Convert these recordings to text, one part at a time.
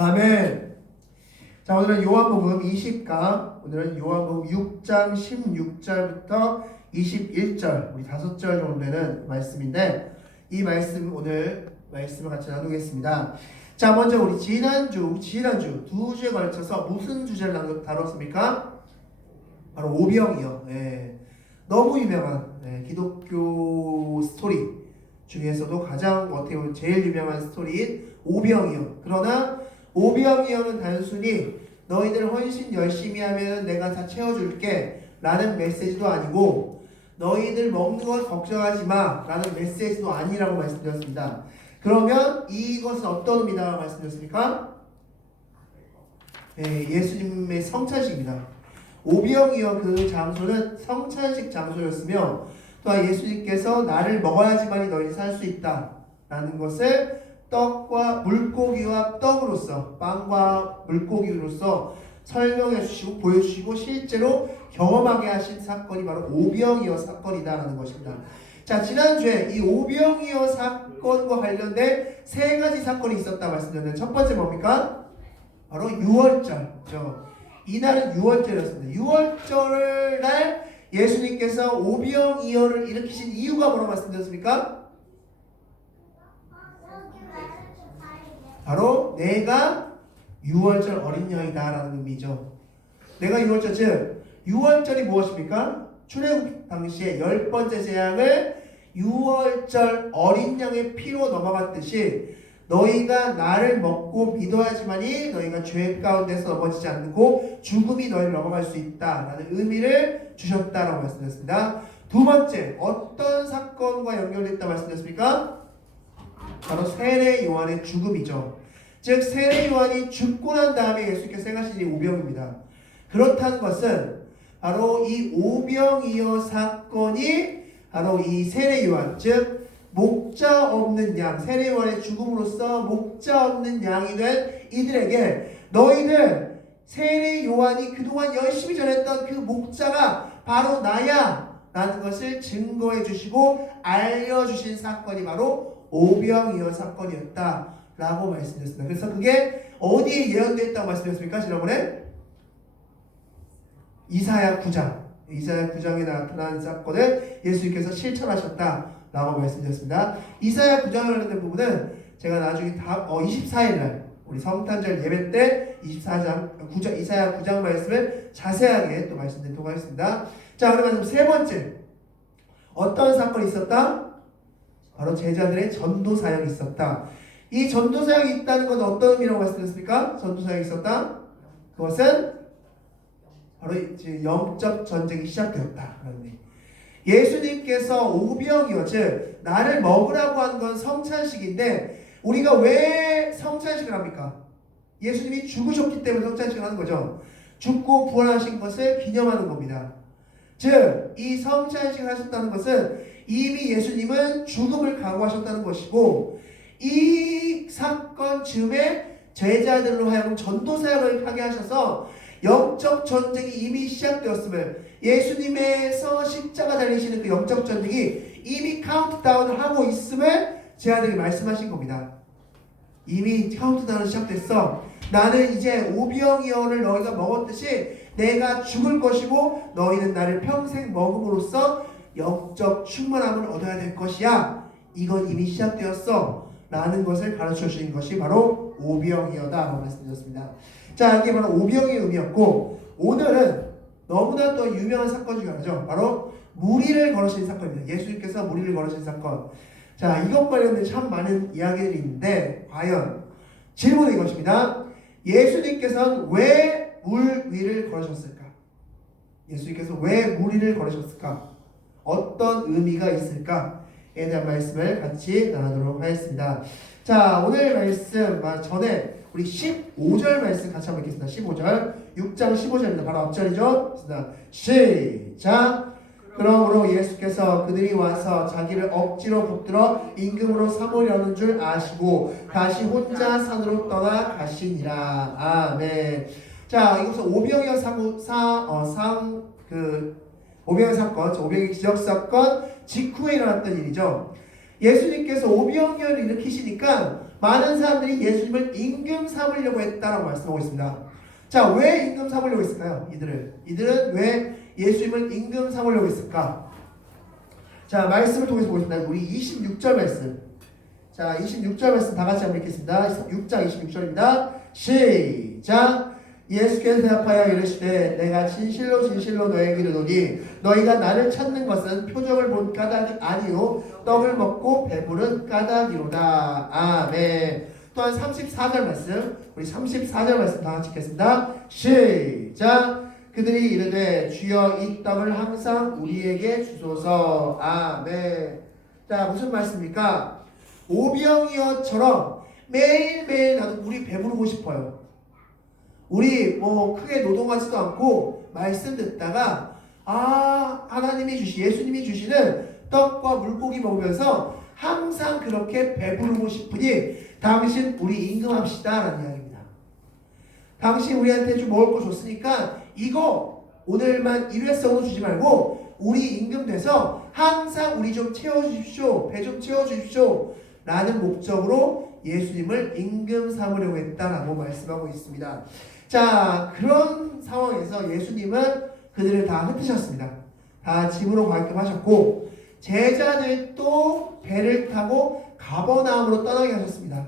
아멘. 자, 오늘은 요한복음 20강, 오늘은 요한복음 6장 16절부터 21절, 우리 5절 정도 되는 말씀인데, 이 말씀, 오늘 말씀을 같이 나누겠습니다. 자, 먼저 우리 지난주 2주에 걸쳐서 무슨 주제를 다뤘습니까? 바로 오병이요. 너무 유명한 기독교 스토리 중에서도 가장 어떻게 보면 제일 유명한 스토리인 오병이어. 그러나 오병이어는 단순히 너희들 헌신 열심히 하면 내가 다 채워줄게 라는 메시지도 아니고, 너희들 먹는 것 걱정하지 마 라는 메시지도 아니라고 말씀드렸습니다. 그러면 이것은 어떤 의미다 말씀드렸습니까? 예수님의 성찬식입니다. 오병이어 그 장소는 성찬식 장소였으며, 또한 예수님께서 나를 먹어야지만이 너희는 살 수 있다 라는 것을 떡과 물고기와 떡으로서, 빵과 물고기로서 설명해 주시고 보여주시고 실제로 경험하게 하신 사건이 바로 오병이어 사건이다 라는 것입니다. 자, 지난주에 이 오병이어 사건과 관련된 3가지 사건이 있었다 말씀드렸는데, 첫 번째 뭡니까? 바로 유월절. 이날은 유월절이었습니다. 유월절 날 예수님께서 오병이어를 일으키신 이유가 뭐라고 말씀드렸습니까? 바로 내가 유월절 어린 양이다 라는 의미죠. 내가 유월절, 즉 유월절이 무엇입니까? 출애굽 당시에 10번째 재앙을 유월절 어린 양의 피로 넘어갔듯이, 너희가 나를 먹고 믿어야지만이 너희가 죄 가운데서 넘어지지 않고 죽음이 너희를 넘어갈 수 있다라는 의미를 주셨다라고 말씀드렸습니다. 두 번째, 어떤 사건과 연결됐다 말씀드렸습니까? 바로 세례 요한의 죽음이죠. 즉 세례 요한이 죽고 난 다음에 예수께서 행하신 이 오병입니다. 그렇다는 것은 바로 이 오병이어 사건이 바로 이 세례 요한, 즉 목자 없는 양, 세례 요한의 죽음으로써 목자 없는 양이 된 이들에게, 너희들 세례 요한이 그동안 열심히 전했던 그 목자가 바로 나야 라는 것을 증거해 주시고 알려주신 사건이 바로 오병이어 사건이었다 라고 말씀드렸습니다. 그래서 그게 어디에 예언되어 있다고 말씀드렸습니까? 지난번에 이사야 9장에 나타난 사건을 예수님께서 실천하셨다 라고 말씀드렸습니다. 이사야 9장에 관련된 부분은 제가 나중에 24일날 우리 성탄절 예배 때 이사야 9장 말씀을 자세하게 또 말씀드리도록 하겠습니다. 자, 그러면 세 번째, 어떤 사건이 있었다? 바로 제자들의 전도 사역이 있었다. 이 전도 사역이 있다는 건 어떤 의미라고 말씀드렸습니까? 전도 사역이 있었다. 그것은 바로 이제 영적 전쟁이 시작되었다. 예수님께서 오병이어, 즉 나를 먹으라고 한 건 성찬식인데, 우리가 왜 성찬식을 합니까? 예수님이 죽으셨기 때문에 성찬식을 하는 거죠. 죽고 부활하신 것을 기념하는 겁니다. 즉 이 성찬식을 하셨다는 것은 이미 예수님은 죽음을 각오하셨다는 것이고, 이 사건 즈음에 제자들로 하여금 전도 사역을 하게 하셔서 영적 전쟁이 이미 시작되었음을, 예수님에서 십자가 달리시는 그 영적 전쟁이 이미 카운트다운을 하고 있음을 제자들에게 말씀하신 겁니다. 이미 카운트다운이 시작됐어. 나는 이제 오병이어를 너희가 먹었듯이 내가 죽을 것이고 너희는 나를 평생 먹음으로써 영적 충만함을 얻어야 될 것이야. 이건 이미 시작되었어 라는 것을 가르쳐 주신 것이 바로 오병이어다 라고 말씀드렸습니다. 자, 이게 바로 오병이의 의미였고, 오늘은 너무나 또 유명한 사건 중에 하나죠. 바로 무리를 걸으신 사건입니다. 예수님께서 무리를 걸으신 사건. 자, 이것 관련된 참 많은 이야기들이 있는데, 과연 질문은 이것입니다. 예수님께서는 왜 물 위를 걸으셨을까? 예수님께서 왜 물 위를 걸으셨을까? 어떤 의미가 있을까에 대한 말씀을 같이 나누도록 하겠습니다. 자, 오늘 말씀 전에 우리 15절 말씀 같이 한번 읽겠습니다. 15절, 6장 15절입니다. 바로 앞절이죠. 시작! 그러므로 예수께서 그들이 와서 자기를 억지로 붙들어 임금으로 삼으려는 줄 아시고 다시 혼자 산으로 떠나 가시니라. 아멘. 자, 이것은 오병이어 오병이어 사건, 오병이어 기적 사건 직후에 일어났던 일이죠. 예수님께서 오병이어를 일으키시니까 많은 사람들이 예수님을 임금 삼으려고 했다라고 말씀하고 있습니다. 자, 왜 임금 삼으려고 했을까요? 이들은 왜 예수님을 임금 삼으려고 했을까? 자, 말씀을 통해서 보겠습니다. 우리 26절 말씀. 자, 26절 말씀 다 같이 한번 읽겠습니다. 6장 26절입니다. 시작. 예수께서 대답하여 이르시되 내가 진실로 진실로 너에게 이르노니 너희가 나를 찾는 것은 표적을 본 까닭이 아니요 떡을 먹고 배부른 까닭이로다. 아멘. 또한 34절 말씀, 우리 34절 말씀 다 같이 읽겠습니다. 시작. 그들이 이르되 주여 이 떡을 항상 우리에게 주소서. 아멘. 자, 무슨 말씀입니까? 오병이어처럼 매일매일 나도 우리 배부르고 싶어요. 우리 뭐 크게 노동하지도 않고 말씀 듣다가 하나님이 예수님이 주시는 떡과 물고기 먹으면서 항상 그렇게 배부르고 싶으니 당신 우리 임금합시다 라는 이야기입니다. 당신 우리한테 좀 먹을 거 줬으니까 이거 오늘만 일회성으로 주지 말고 우리 임금 돼서 항상 우리 좀 채워주십시오. 배 좀 채워주십시오 라는 목적으로 예수님을 임금 삼으려고 했다라고 말씀하고 있습니다. 자, 그런 상황에서 예수님은 그들을 다 흩으셨습니다. 다 집으로 가게끔 하셨고 제자들도 배를 타고 가버나움으로 떠나게 하셨습니다.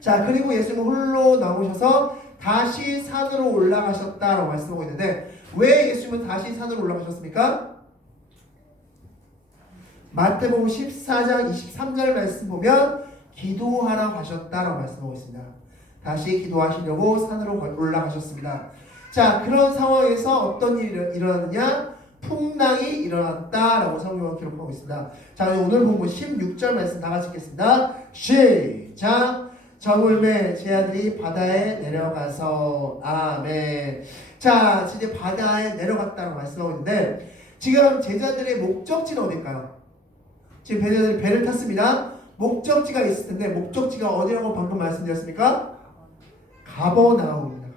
자, 그리고 예수님은 홀로 나오셔서 다시 산으로 올라가셨다라고 말씀하고 있는데 왜 예수님은 다시 산으로 올라가셨습니까? 마태복음 14장 23절 말씀 보면 기도하러 가셨다라고 말씀하고 있습니다. 다시 기도하시려고 산으로 올라가셨습니다. 자, 그런 상황에서 어떤 일이 일어났느냐? 풍랑이 일어났다라고 성경은 기록하고 있습니다. 자, 오늘 본문 16절 말씀 다 같이 읽겠습니다. 시작. 저물매 제 아들이 바다에 내려가서. 아멘. 자, 이제 바다에 내려갔다고 말씀하고 있는데 지금 제자들의 목적지는 어딜까요? 지금 제자들이 배를 탔습니다. 목적지가 있을 텐데 목적지가 어디라고 방금 말씀드렸습니까? 가버나움입니다.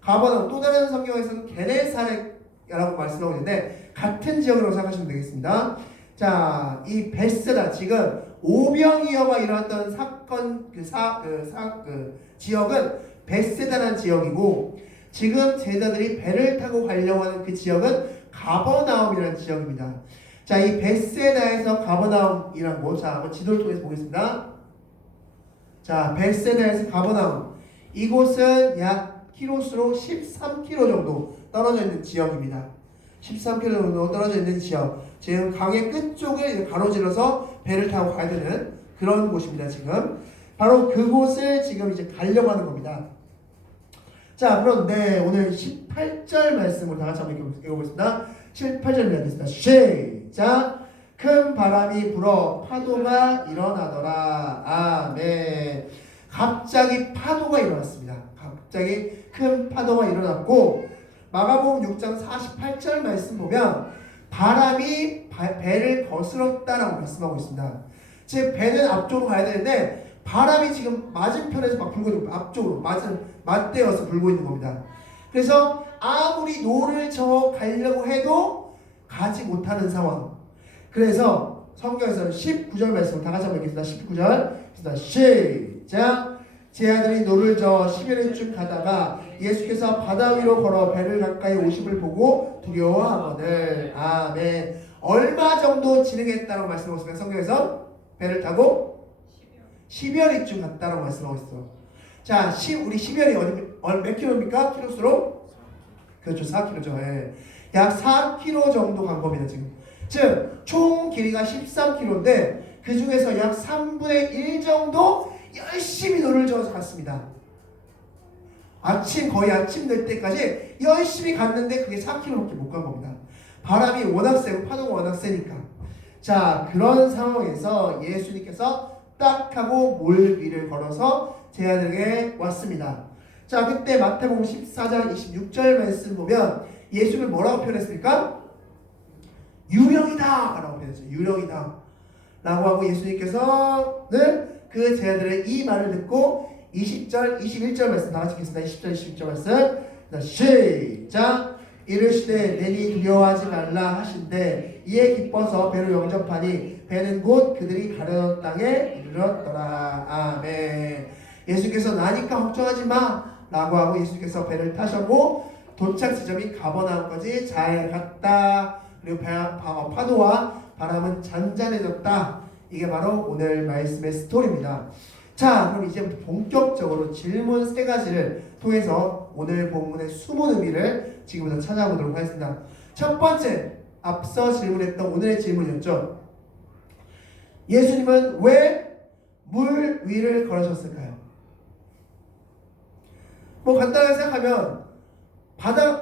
가버나움. 또 다른 성경에서는 게네사렛이라고 말씀하고 있는데 같은 지역으로 생각하시면 되겠습니다. 자, 이 벳세다 지금 오병이어가 일어났던 사건 지역은 벳세다라는 지역이고 지금 제자들이 배를 타고 가려고 하는 그 지역은 가버나움이라는 지역입니다. 자, 이 벳세다에서 가버나움이라는 곳, 자, 한번 지도를 통해서 보겠습니다. 자, 벳세다에서 가버나움. 이곳은 약 키로수로 13km 정도 떨어져 있는 지역입니다. 13km 정도 떨어져 있는 지역. 지금 강의 끝쪽을 가로질러서 배를 타고 가야 되는 그런 곳입니다. 지금 바로 그곳을 지금 이제 가려고 하는 겁니다. 자, 그런데 오늘 18절 말씀을 다 같이 한번 읽어보겠습니다. 18절 읽겠습니다. 시작. 큰 바람이 불어 파도가 일어나더라. 아멘. 갑자기 파도가 일어났습니다. 갑자기 큰 파도가 일어났고 마가복음 6장 48절 말씀 보면 바람이 배를 거스렀다라고 말씀하고 있습니다. 즉 배는 앞쪽으로 가야 되는데 바람이 지금 맞은편에서 막 불고 있는 앞쪽으로 맞대어서 불고 있는 겁니다. 그래서 아무리 노를 저어 가려고 해도 가지 못하는 상황. 그래서 성경에서는 19절 말씀 다 같이 한번 읽겠습니다. 19절 시작. 제 아들이 노를 저어 10여리쯤 가다가 예수께서 바다 위로 걸어 배를 가까이 오심을 보고 두려워하거늘. 아멘. 얼마 정도 진행했다고 말씀하고 있습니다. 성경에서 배를 타고 10여리쯤 갔다고 말씀하고 있어. 자, 우리 10여리 몇 킬로입니까? 키로수로? 그렇죠, 4km죠. 예. 약 4km 정도 간 겁니다, 지금. 즉, 총 길이가 13km인데 그 중에서 약 3분의 1 정도 열심히 노를 저어서 갔습니다. 거의 아침 될 때까지 열심히 갔는데 그게 4km밖에 못 간 겁니다. 바람이 워낙 세고 파도가 워낙 세니까. 자, 그런 상황에서 예수님께서 딱 하고 몰 위를 걸어서 제자들에게 왔습니다. 자, 그때 마태복음 14장 26절 말씀 보면 예수님을 뭐라고 표현했습니까? 유령이다 라고 표현했어요. 유령이다 라고 하고 예수님께서는 그 제자들의 이 말을 듣고 20절, 21절 말씀 다 같이 읽겠습니다. 20절, 21절 말씀. 시작. 이르시되 내니 두려워하지 말라 하신대 이에 기뻐서 배로 영접하니 배는 곧 그들이 가려던 땅에 이르렀더라. 아멘. 예수께서 나니까 걱정하지 마 라고 하고 예수께서 배를 타셨고 도착 지점이 가버나움까지 잘 갔다. 그리고 파도와 바람은 잔잔해졌다. 이게 바로 오늘 말씀의 스토리입니다. 자, 그럼 이제 본격적으로 질문 3가지를 통해서 오늘 본문의 숨은 의미를 지금부터 찾아보도록 하겠습니다. 첫 번째, 앞서 질문했던 오늘의 질문이었죠. 예수님은 왜 물 위를 걸으셨을까요? 뭐 간단하게 생각하면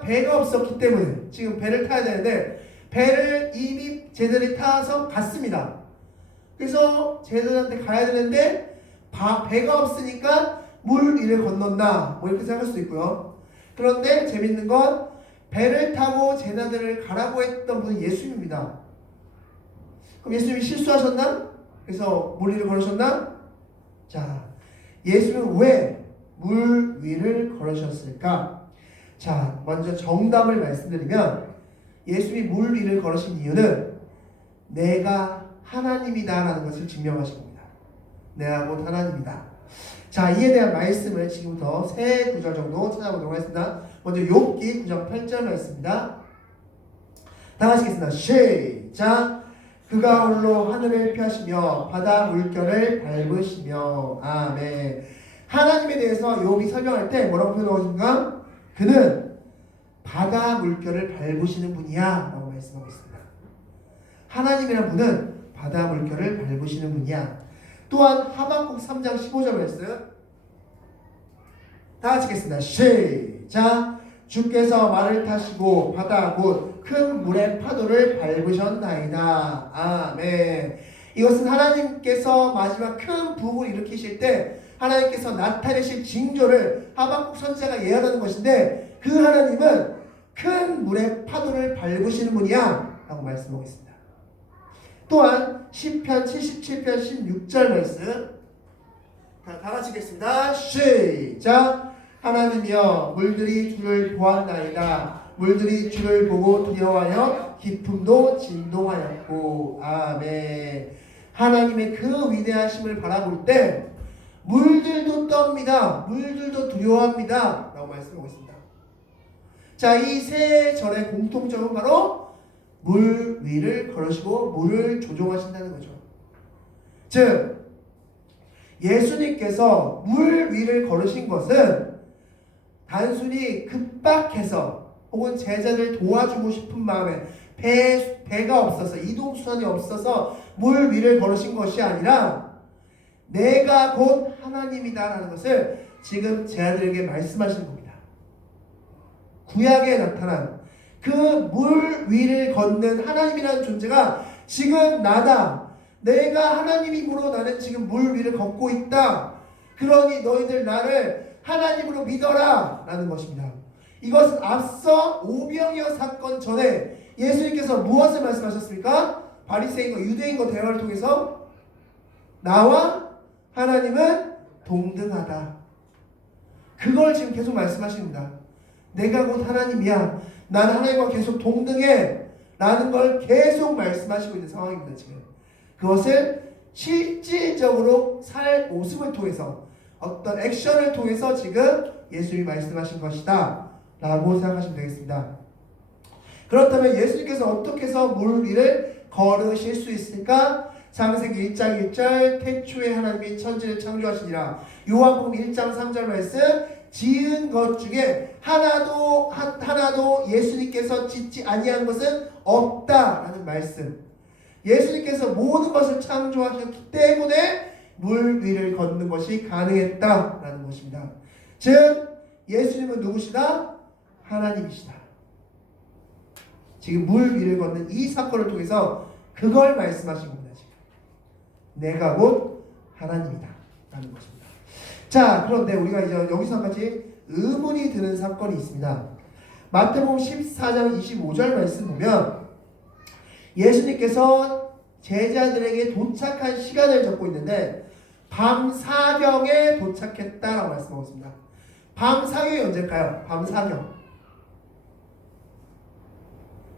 배가 없었기 때문에 지금 배를 타야 되는데 배를 이미 쟤들이 타서 갔습니다. 그래서 쟤들한테 가야 되는데 배가 없으니까 물 위를 건넌다. 뭐 이렇게 생각할 수도 있고요. 그런데 재밌는 건 배를 타고 제자들을 가라고 했던 분은 예수님입니다. 그럼 예수님이 실수하셨나? 그래서 물 위를 걸으셨나? 자, 예수님은 왜 물 위를 걸으셨을까? 자, 먼저 정답을 말씀드리면 예수님이 물 위를 걸으신 이유는 내가 하나님이다라는 것을 증명하신 겁니다. 내가 곧 하나님이다. 자, 이에 대한 말씀을 지금부터 3구절 정도 찾아보도록 하겠습니다. 먼저 욥기 9장 8절 말씀입니다. 다 같이 읽겠습니다. 시작! 그가 홀로 하늘을 펴시며 바다 물결을 밟으시며. 아멘. 하나님에 대해서 욥이 설명할 때 뭐라고 표현하신가? 그는 바다 물결을 밟으시는 분이야 라고 말씀하고 있습니다. 하나님이라는 분은 바다 물결을 밟으시는 분이야. 또한 하박국 3장 15절 말씀 다 같이 읽겠습니다. 시작! 주께서 말을 타시고 바다 곧 큰 물의 파도를 밟으셨나이다. 아멘. 이것은 하나님께서 마지막 큰 부흥을 일으키실 때 하나님께서 나타내실 징조를 하박국 선지자가 예언하는 것인데 그 하나님은 큰 물의 파도를 밟으시는 분이야 라고 말씀하고 있습니다. 또한 시편 77편 16절 말씀 다 같이 읽겠습니다. 시작! 하나님이여 물들이 주를 보았나이다. 물들이 주를 보고 두려워하여 깊음도 진동하였고. 아멘. 하나님의 그 위대하심을 바라볼 때 물들도 떱니다. 물들도 두려워합니다 라고 말씀하고 있습니다. 자, 이 3절의 공통점은 바로 물 위를 걸으시고 물을 조종하신다는 거죠. 즉 예수님께서 물 위를 걸으신 것은 단순히 급박해서 혹은 제자를 도와주고 싶은 마음에 배가 없어서 이동수단이 없어서 물 위를 걸으신 것이 아니라 내가 곧 하나님이다 라는 것을 지금 제자들에게 말씀하시는 겁니다. 구약에 나타난 그 물 위를 걷는 하나님이라는 존재가 지금 나다. 내가 하나님이므로 나는 지금 물 위를 걷고 있다. 그러니 너희들 나를 하나님으로 믿어라 라는 것입니다. 이것은 앞서 오병이어 사건 전에 예수님께서 무엇을 말씀하셨습니까? 바리새인과 유대인과 대화를 통해서 나와 하나님은 동등하다. 그걸 지금 계속 말씀하십니다. 내가 곧 하나님이야. 나는 하나님과 계속 동등해 라는 걸 계속 말씀하시고 있는 상황입니다. 지금 그것을 실질적으로 살 모습을 통해서 어떤 액션을 통해서 지금 예수님이 말씀하신 것이다 라고 생각하시면 되겠습니다. 그렇다면 예수님께서 어떻게 해서 물 위를 걸으실 수 있을까? 창세기 1장 1절 태초에 하나님이 천지를 창조하시니라. 요한복음 1장 3절 말씀 지은 것 중에 하나도 예수님께서 짓지 아니한 것은 없다라는 말씀. 예수님께서 모든 것을 창조하셨기 때문에 물 위를 걷는 것이 가능했다라는 것입니다. 즉 예수님은 누구시다? 하나님이시다. 지금 물 위를 걷는 이 사건을 통해서 그걸 말씀하신 겁니다. 지금 내가 곧 하나님이다 라는 것입니다. 자, 그런데 우리가 이제 여기서 한 가지 의문이 드는 사건이 있습니다. 마태복음 14장 25절 말씀 보면 예수님께서 제자들에게 도착한 시간을 적고 있는데 밤 사경에 도착했다라고 말씀하고 있습니다. 밤 사경이 언제일까요? 밤 사경.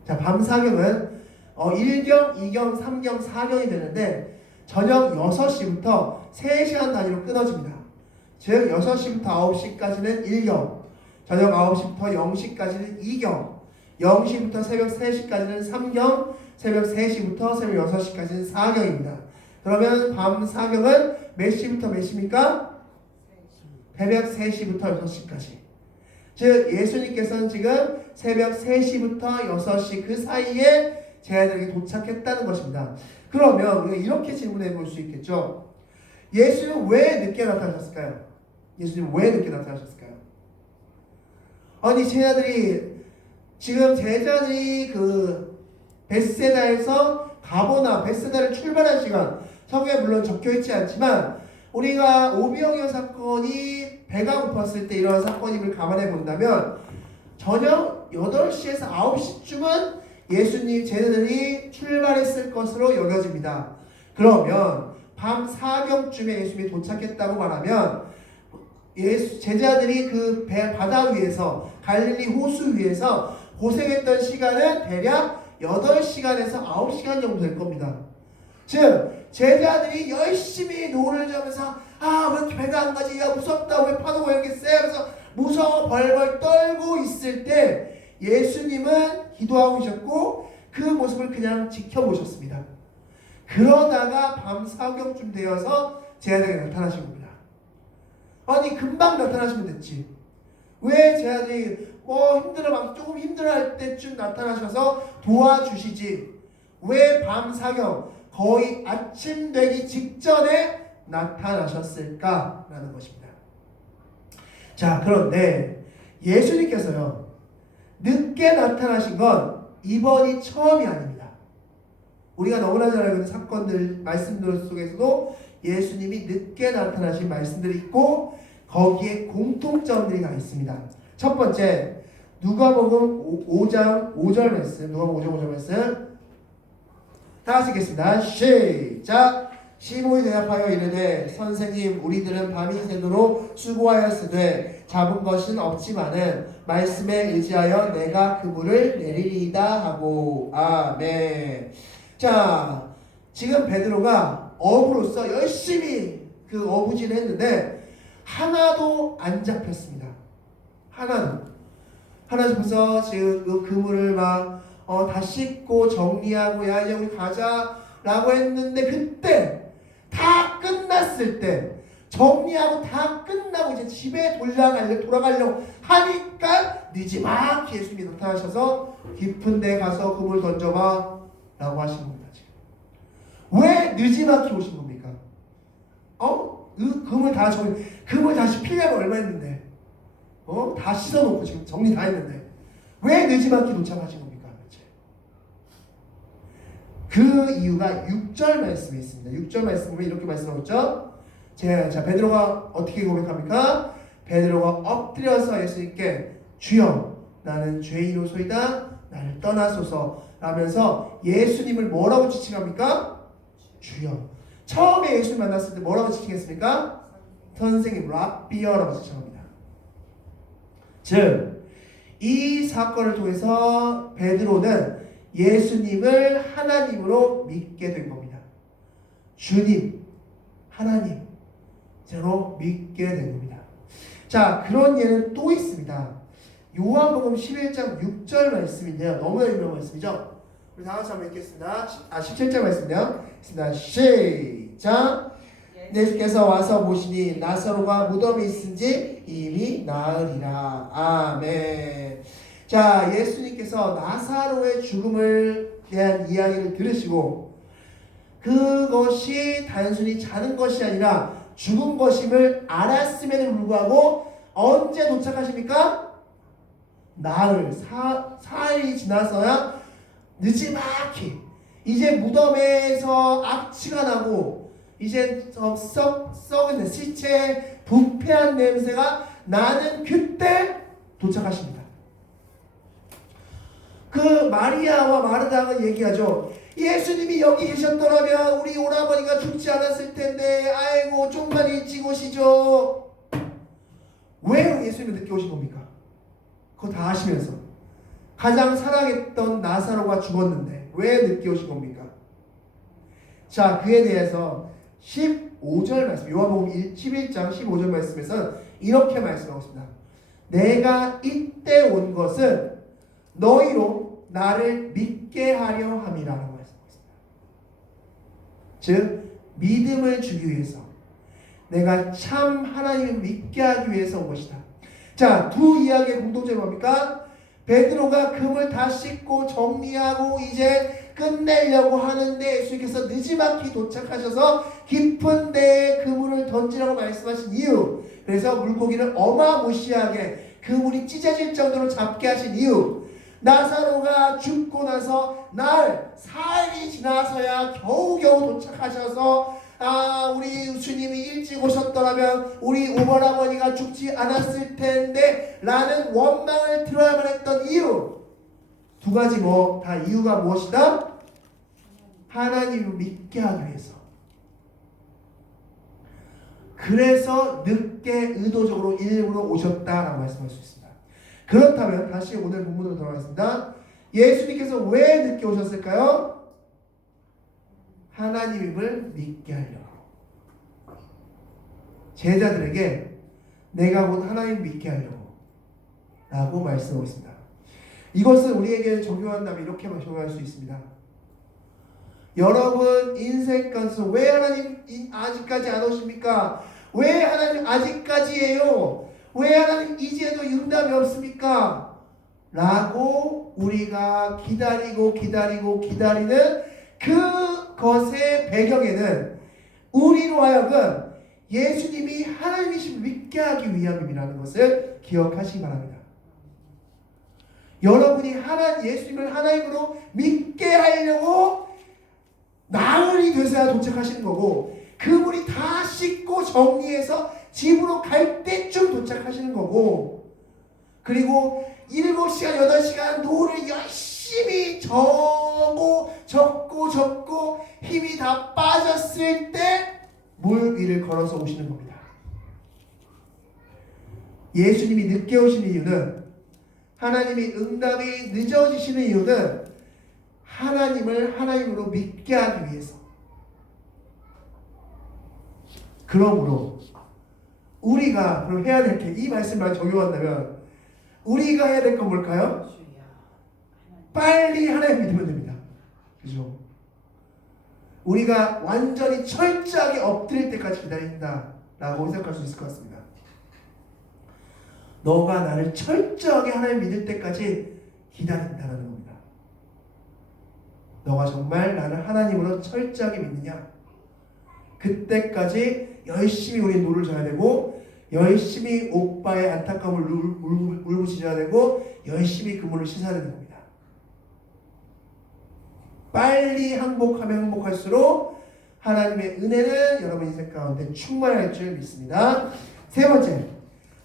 자, 밤 사경은 1경, 2경, 3경, 4경이 되는데 저녁 6시부터 3시간 단위로 끊어집니다. 즉 6시부터 9시까지는 1경, 저녁 9시부터 0시까지는 2경, 0시부터 새벽 3시까지는 3경, 새벽 3시부터 새벽 6시까지는 4경입니다. 그러면 밤 4경은 몇 시부터 몇 시입니까? 새벽 3시부터 6시까지. 즉 예수님께서는 지금 새벽 3시부터 6시 그 사이에 제자들에게 도착했다는 것입니다. 그러면 우리가 이렇게 질문해 볼 수 있겠죠. 예수님은 왜 늦게 나타나셨을까요? 예수님은 왜 늦게 나타나셨을까요? 아니 제자들이 그 벳세다에서 가보나 벳세다를 출발한 시간 성경에 물론 적혀있지 않지만 우리가 오병이어 사건이 배가 고팠을 때 일어난 사건임을 감안해 본다면 저녁 8시에서 9시쯤은 예수님 제자들이 출발했을 것으로 여겨집니다. 그러면 밤 4경쯤에 예수님이 도착했다고 말하면 제자들이 그 바다 위에서 갈릴리 호수 위에서 고생했던 시간은 대략 8시간에서 9시간 정도 될 겁니다. 즉 제자들이 열심히 노를 저으면서 왜 이렇게 배가 안 가지? 야 무섭다. 왜 파도가 이렇게 세? 하면서 무서워 벌벌 떨고 있을 때 예수님은 기도하고 계셨고 그 모습을 그냥 지켜보셨습니다. 그러다가 밤 4경쯤 되어서 제자들에게 나타나신 겁니다. 아니 금방 나타나시면 됐지. 왜 제자들이 조금 힘들어할 때쯤 나타나셔서 도와주시지? 왜 밤 4경 거의 아침 되기 직전에 나타나셨을까라는 것입니다. 자, 그런데 예수님께서요 늦게 나타나신 건 이번이 처음이 아닙니다. 우리가 너무나 잘 알고 있는 사건들, 말씀들 속에서도 예수님이 늦게 나타나신 말씀들이 있고 거기에 공통점들이 다 있습니다. 첫 번째, 누가복음 5장 5절 말씀, 누가복음 5장 5절 말씀 다 같이 읽겠습니다. 시작! 시몬이 대답하여 이르되 선생님 우리들은 밤이 새도록 수고하였으되 잡은 것은 없지만은 말씀에 의지하여 내가 그물을 내리리이다 하고 아멘. 자, 지금 베드로가 어부로서 열심히 그 어부질을 했는데 하나도 안 잡혔습니다. 하나 잡혀서 지금 그 그물을 다 씻고 정리하고 야 이제 우리 가자라고 했는데 그때 다 끝났을 때 정리하고 다 끝나고 이제 집에 돌아가려고 하니까 늦지막히 예수님이 나타나셔서 깊은 데 가서 그물 던져봐 라고 하신 겁니다. 지금. 왜 늦지막히 오신 겁니까? 그물 다시 필요하면 얼마 했는데 다 씻어놓고 지금 정리 다 했는데 왜 늦지막히 도착하신 겁니까? 그 이유가 6절 말씀에 있습니다. 6절 말씀 보면 이렇게 말씀하고 있죠. 자, 베드로가 어떻게 고백합니까? 베드로가 엎드려서 예수님께 주여 나는 죄인이로소이다 나를 떠나소서 라면서 예수님을 뭐라고 지칭합니까? 주여. 처음에 예수님 만났을 때 뭐라고 지칭했습니까? 선생님, 랍비어라고 지칭합니다. 즉 이 사건을 통해서 베드로는 예수님을 하나님으로 믿게 된 겁니다. 주님, 하나님으로 믿게 된 겁니다. 자, 그런 예는 또 있습니다. 요한복음 11장 6절 말씀인데요. 너무나 유명한 말씀이죠. 우리 다 같이 한번 읽겠습니다. 17절 말씀인데요. 시작! 예수께서 와서 보시니 나사로가 무덤에 있은지 이미 나으리라. 아멘. 자, 예수님께서 나사로의 죽음을 대한 이야기를 들으시고 그것이 단순히 자는 것이 아니라 죽은 것임을 알았음에도 불구하고 언제 도착하십니까? 사흘이 지나서야 늦지막히 이제 무덤에서 악취가 나고 이제 썩은 시체의 부패한 냄새가 나는 그때 도착하십니다. 그 마리아와 마르다가 얘기하죠. 예수님이 여기 계셨더라면 우리 오라버니가 죽지 않았을 텐데 아이고 좀만 일찍 오시죠. 왜 예수님이 늦게 오신 겁니까? 그거 다 아시면서 가장 사랑했던 나사로가 죽었는데 왜 늦게 오신 겁니까? 자, 그에 대해서 15절 말씀, 요한복음 11장 15절 말씀에서 이렇게 말씀하고 있습니다. 내가 이때 온 것은 너희로 나를 믿게 하려 함이라고 말씀하고 있습니다. 즉 믿음을 주기 위해서, 내가 참 하나님을 믿게 하기 위해서 온 것이다. 자, 두 이야기의 공통점이 뭡니까? 베드로가 금을 다 씻고 정리하고 이제 끝내려고 하는데 예수님께서 느지막이 도착하셔서 깊은 데에 그물을 던지라고 말씀하신 이유, 그래서 물고기를 어마무시하게 그물이 찢어질 정도로 잡게 하신 이유, 나사로가 죽고 나서 날 4일이 지나서야 겨우겨우 도착하셔서 우리 주님이 일찍 오셨더라면 우리 오버라버니가 죽지 않았을 텐데 라는 원망을 들어야만 했던 이유, 두 가지 다 이유가 무엇이다? 하나님을 믿게 하기 위해서. 그래서 늦게 의도적으로 일부러 오셨다라고 말씀할 수 있습니다. 그렇다면 다시 오늘 본문으로 돌아가겠습니다. 예수님께서 왜 늦게 오셨을까요? 하나님을 믿게 하려고. 제자들에게 내가 곧 하나님을 믿게 하려고 라고 말씀하고 있습니다. 이것을 우리에게 적용한다면 이렇게 적용할 수 있습니다. 여러분 인생 가운데서 왜 하나님 아직까지 안 오십니까? 왜 하나님 아직까지예요? 왜 하나님 이제도 응답이 없습니까? 라고 우리가 기다리는 그것의 배경에는 우리로 하여금 예수님이 하나님이심을 믿게 하기 위함이라는 것을 기억하시기 바랍니다. 여러분이 예수님을 하나님으로 믿게 하려고 나흘이 돼서야 도착하시는 거고, 그물이 다 씻고 정리해서 집으로 갈 때쯤 도착하시는 거고, 그리고 7시간, 8시간 노를 열심히 적고 힘이 다 빠졌을 때 물 위를 걸어서 오시는 겁니다. 예수님이 늦게 오시는 이유는, 하나님이 응답이 늦어지시는 이유는 하나님을 하나님으로 믿게 하기 위해서. 그러므로 우리가 그럼 해야 될 게, 이 말씀만 적용한다면 우리가 해야 될 건 뭘까요? 빨리 하나님 믿으면 됩니다. 그죠? 우리가 완전히 철저하게 엎드릴 때까지 기다린다 라고 생각할 수 있을 것 같습니다. 너가 나를 철저하게 하나님 믿을 때까지 기다린다는 겁니다. 너가 정말 나를 하나님으로 철저하게 믿느냐? 그때까지 열심히 우리 노를 져야 되고, 열심히 오빠의 안타까움을 울부짖어야 되고, 열심히 그물을 씻어야 되는 겁니다. 빨리 항복하면 항복할수록 하나님의 은혜는 여러분 인생 가운데 충만할 줄 믿습니다. 세 번째,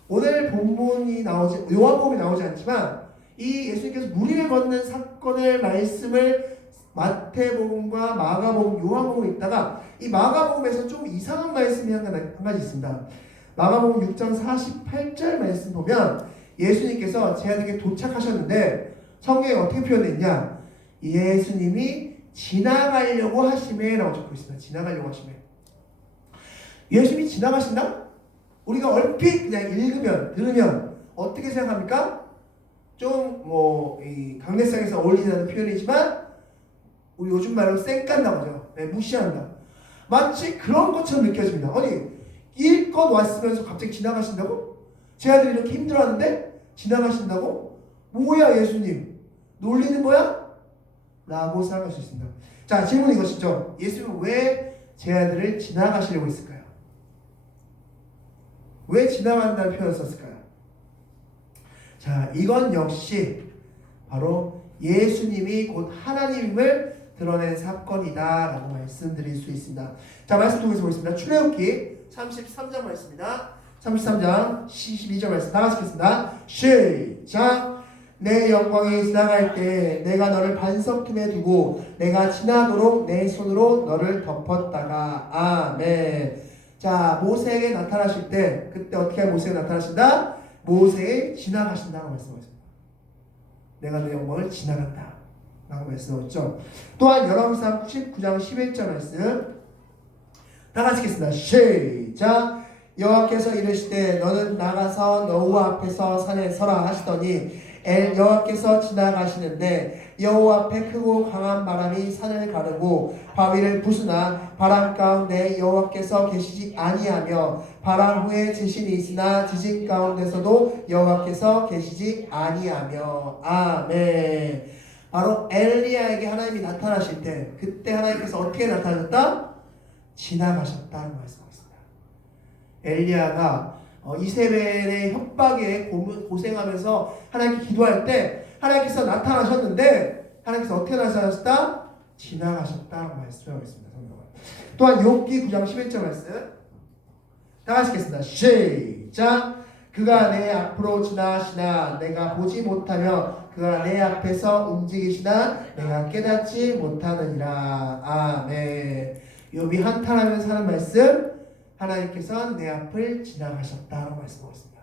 오늘 본문이 요한복음이 나오지 않지만 이 예수님께서 무리를 걷는 사건을 말씀을 마태복음과 마가복음, 요한복음에 있다가 이 마가복음에서 좀 이상한 말씀이 한 가지 있습니다. 마가복음 6장 48절 말씀 보면 예수님께서 제자들에게 도착하셨는데 성경에 어떻게 표현되어 있냐? 예수님이 지나가려고 하심에 라고 적혀 있습니다. 지나가려고 하심에. 예수님이 지나가신다? 우리가 얼핏 그냥 들으면 어떻게 생각합니까? 좀 이 강대상에서 어울리지 않는 표현이지만 우리 요즘 말로 쌩깐다고 하죠. 네, 무시한다. 마치 그런 것처럼 느껴집니다. 아니, 일껏 왔으면서 갑자기 지나가신다고? 제 아들이 이렇게 힘들어하는데 지나가신다고? 뭐야 예수님? 놀리는 거야? 라고 생각할 수 있습니다. 자, 질문이 이것이죠. 예수님은 왜 제 아들을 지나가시려고 했을까요? 왜 지나간다는 표현을 썼을까요? 자, 이건 역시 바로 예수님이 곧 하나님을 드러낸 사건이다 라고 말씀드릴 수 있습니다. 자, 말씀 통해서 보겠습니다. 출애굽기 33장 말씀입니다. 33장 12절 말씀 다 같이 읽겠습니다. 시작! 내 영광이 지나갈 때 내가 너를 반석 틈에 두고 내가 지나도록 내 손으로 너를 덮었다가. 아멘. 자, 모세에게 나타나실 때 그때 어떻게 모세에게 나타나신다? 모세에 지나가신다고 말씀하셨습니다. 내가 내 영광을 지나간다 라고 말씀하셨죠. 또한 열왕기상 19장 11절 말씀 다 같이 읽겠습니다. 시작. 여호와께서 이르시되 너는 나가서 여호와 앞에서 산에 서라 하시더니 여호와께서 지나가시는데 여호와 앞에 크고 강한 바람이 산을 가르고 바위를 부수나 바람 가운데 여호와께서 계시지 아니하며 바람 후에 지진이 있으나 지진 가운데서도 여호와께서 계시지 아니하며. 아멘. 바로 엘리야에게 하나님이 나타나실 때 그때 하나님께서 어떻게 나타나셨다? 지나가셨다는 말씀이었습니다. 엘리야가 이세벨의 협박에 고생하면서 하나님께 기도할 때 하나님께서 나타나셨는데 하나님께서 어떻게 나타나셨다? 지나가셨다는 말씀을 있습니다. 또한 욥기 9장 11절 말씀 다 같이 읽겠습니다. 시작. 그가 내 앞으로 지나시나 내가 보지 못하며 그가 내 앞에서 움직이시나 내가 깨닫지 못하느니라. 아멘. 욥이 한탄하면서 하는 말씀, 하나님께서 내 앞을 지나가셨다라고 말씀하셨습니다.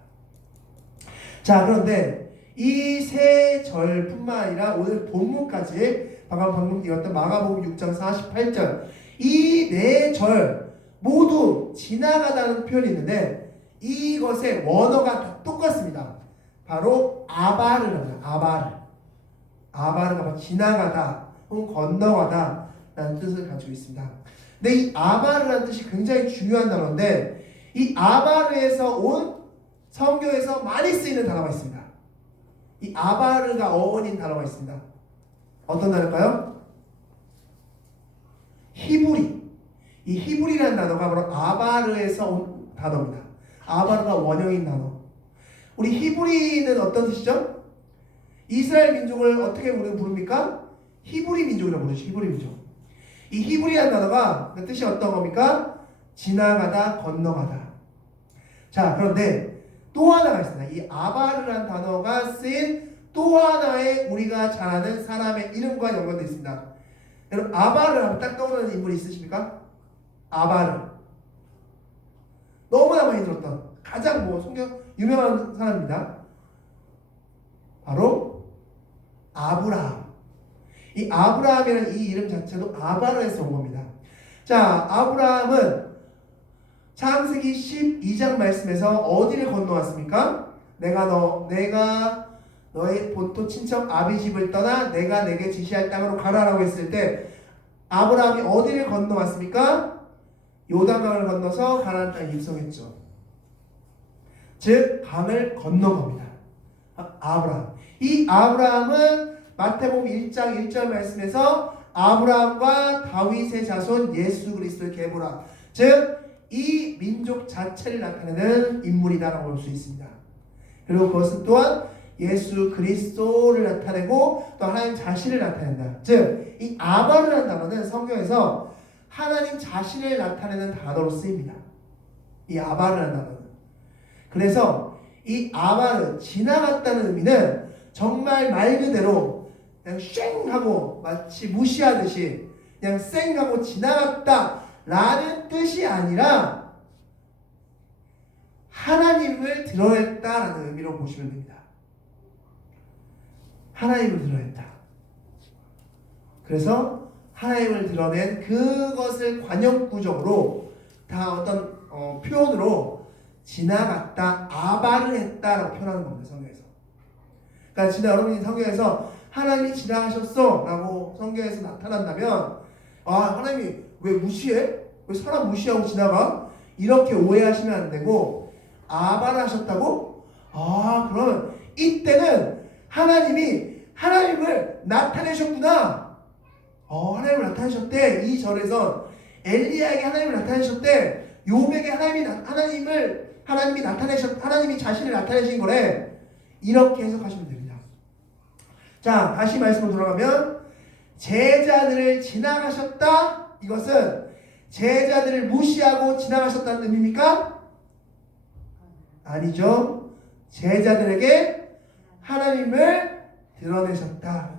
자, 그런데 이 세 절뿐만 아니라 오늘 본문까지 방금 읽었던 마가복음 6장 48절 이 네 절 모두 지나가다는 표현이 있는데 이것의 원어가 다 똑같습니다. 바로 아바르랍니다. 아바르가 바로 지나가다 혹은 건너가다 라는 뜻을 가지고 있습니다. 근데 이 아바르라는 뜻이 굉장히 중요한 단어인데 이 아바르에서 온 성경에서 많이 쓰이는 단어가 있습니다. 이 아바르가 어원인 단어가 있습니다. 어떤 단어일까요? 히브리. 이 히브리라는 단어가 바로 아바르에서 온 단어입니다. 아바르가 원형인 단어. 우리 히브리는 어떤 뜻이죠? 이스라엘 민족을 어떻게 우리는 부릅니까? 히브리 민족이라고 부르죠. 히브리 민족. 이 히브리라는 단어가 그 뜻이 어떤 겁니까? 지나가다, 건너가다. 자, 그런데 또 하나가 있습니다. 이 아바르라는 단어가 쓰인 또 하나의 우리가 잘 아는 사람의 이름과 연관되어 있습니다. 여러분, 아바르 하면 딱 떠오르는 인물이 있으십니까? 아바르. 너무나 많이 들었던 가장 성경 유명한 사람입니다. 바로 아브라함. 이 아브라함이라는 이 이름 자체도 아바르에서 온 겁니다. 자, 아브라함은 창세기 12장 말씀에서 어디를 건너왔습니까? 내가 너의 본토 친척 아비 집을 떠나 내가 내게 지시할 땅으로 가라라고 했을 때 아브라함이 어디를 건너왔습니까? 요단강을 건너서 가나안 땅에 입성했죠. 즉 강을 건넌 겁니다. 아브라함. 이 아브라함은 마태복음 1장 1절 말씀에서 아브라함과 다윗의 자손 예수 그리스도의 계보라. 즉 이 민족 자체를 나타내는 인물이다라고 볼 수 있습니다. 그리고 그것은 또한 예수 그리스도를 나타내고 또 하나님 자신을 나타낸다. 즉 이 아바르라는 단어는 성경에서 하나님 자신을 나타내는 단어로 쓰입니다. 이 아바르라는 단어는. 그래서 이 아바르, 지나갔다는 의미는 정말 말 그대로 그냥 쉥 하고 마치 무시하듯이 그냥 쌩 하고 지나갔다 라는 뜻이 아니라 하나님을 드러냈다라는 의미로 보시면 됩니다. 하나님을 드러냈다. 그래서 하나님을 드러낸 그것을 관용구적으로 다 어떤 표현으로 지나갔다, 아바를 했다라고 표현하는 겁니다. 성경에서. 그러니까 진짜 여러분이 성경에서 하나님이 지나가셨어 라고 성경에서 나타난다면 하나님이 왜 무시해? 왜 사람 무시하고 지나가? 이렇게 오해하시면 안 되고 아바를 하셨다고? 그러면 이때는 하나님이 하나님을 나타내셨구나. 하나님을 나타내셨대. 이 절에서 엘리야에게 하나님을 나타내셨대. 욥에게 하나님이 자신을 나타내신 거래. 이렇게 해석하시면 됩니다. 자, 다시 말씀으로 돌아가면 제자들을 지나가셨다. 이것은 제자들을 무시하고 지나가셨다는 의미입니까? 아니죠. 제자들에게 하나님을 드러내셨다.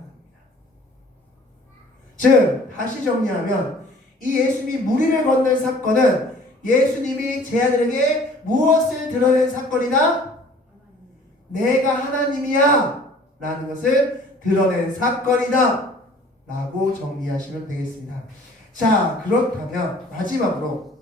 즉 다시 정리하면 이 예수님이 무리를 건널 사건은 예수님이 제자들에게 무엇을 드러낸 사건이다? 내가 하나님이야 라는 것을 드러낸 사건이다 라고 정리하시면 되겠습니다. 자, 그렇다면 마지막으로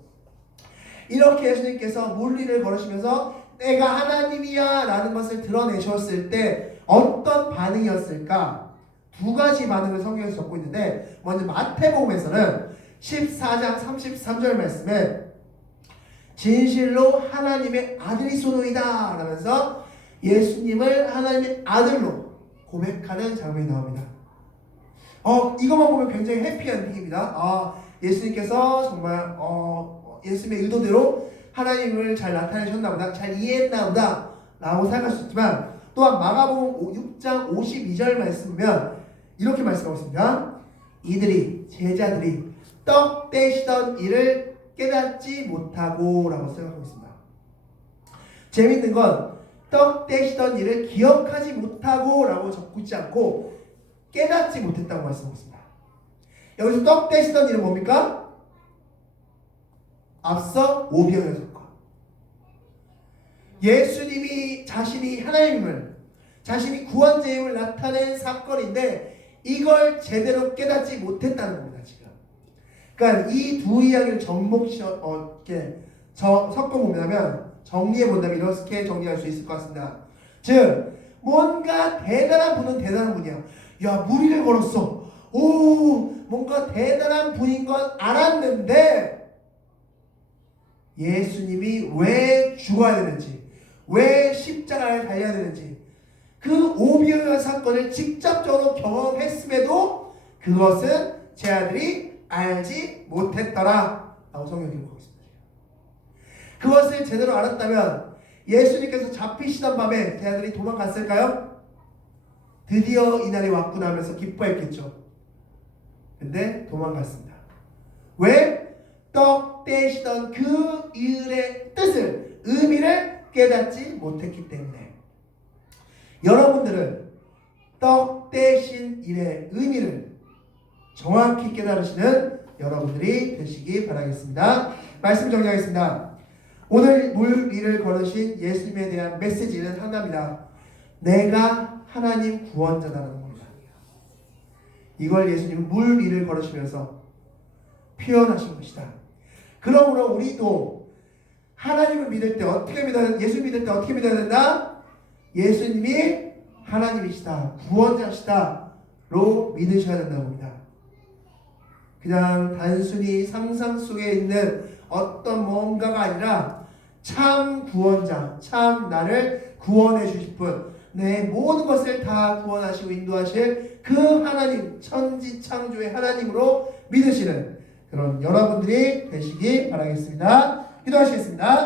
이렇게 예수님께서 물리를 걸으시면서 내가 하나님이야 라는 것을 드러내셨을 때 어떤 반응이었을까? 두 가지 반응을 성경에서 적고 있는데, 먼저 마태복음에서는 14장 33절 말씀에 진실로 하나님의 아들이소노이다 라면서 예수님을 하나님의 아들로 고백하는 장면이 나옵니다. 이것만 보면 굉장히 해피한 얘기입니다. 예수님께서 정말 예수님의 의도대로 하나님을 잘 나타내셨나 보다, 잘 이해했나 보다 라고 생각할 수 있지만, 또한 마가복음 6장 52절 말씀 보면 이렇게 말씀하고 있습니다. 이들이, 제자들이 떡 떼시던 일을 깨닫지 못하고 라고 생각하고 있습니다. 재밌는 건 떡 떼시던 일을 기억하지 못하고 라고 적고 있지 않고 깨닫지 못했다고 말씀하고 있습니다. 여기서 떡 떼시던 일은 뭡니까? 앞서 오병이어 사건. 예수님이 자신이 하나님임을, 자신이 구원자임을 나타낸 사건인데 이걸 제대로 깨닫지 못했다는 겁니다. 지금. 그러니까 이 두 이야기를 섞어보면, 정리해본다면 이렇게 정리할 수 있을 것 같습니다. 즉, 뭔가 대단한 분은 대단한 분이야. 야, 무리를 걸었어. 뭔가 대단한 분인 건 알았는데 예수님이 왜 죽어야 되는지, 왜 십자가에 달려야 되는지, 그 오병이어 사건을 직접적으로 경험했음에도 그것은 제 아들이 알지 못했더라 라고 성경이 기록하고 있습니다. 그것을 제대로 알았다면 예수님께서 잡히시던 밤에 제 아들이 도망갔을까요? 드디어 이날이 왔구나 하면서 기뻐했겠죠. 근데 도망갔습니다. 왜? 떡 떼시던 그 일의 뜻을, 의미를 깨닫지 못했기 때문에. 여러분들은 떡 떼신 일의 의미를 정확히 깨달으시는 여러분들이 되시기 바라겠습니다. 말씀 정리하겠습니다. 오늘 물 위를 걸으신 예수님에 대한 메시지는 하나입니다. 내가 하나님 구원자다라는 겁니다. 이걸 예수님은 물 위를 걸으시면서 표현하신 것이다. 그러므로 우리도 하나님을 믿을 때 어떻게 믿어야, 예수 믿을 때 어떻게 믿어야 된다? 예수님이 하나님이시다, 구원자시다로 믿으셔야 된다고 합니다. 그냥 단순히 상상 속에 있는 어떤 뭔가가 아니라 참 구원자, 참 나를 구원해 주실 분, 내 모든 것을 다 구원하시고 인도하실 그 하나님, 천지창조의 하나님으로 믿으시는 그런 여러분들이 되시기 바라겠습니다. 기도하시겠습니다.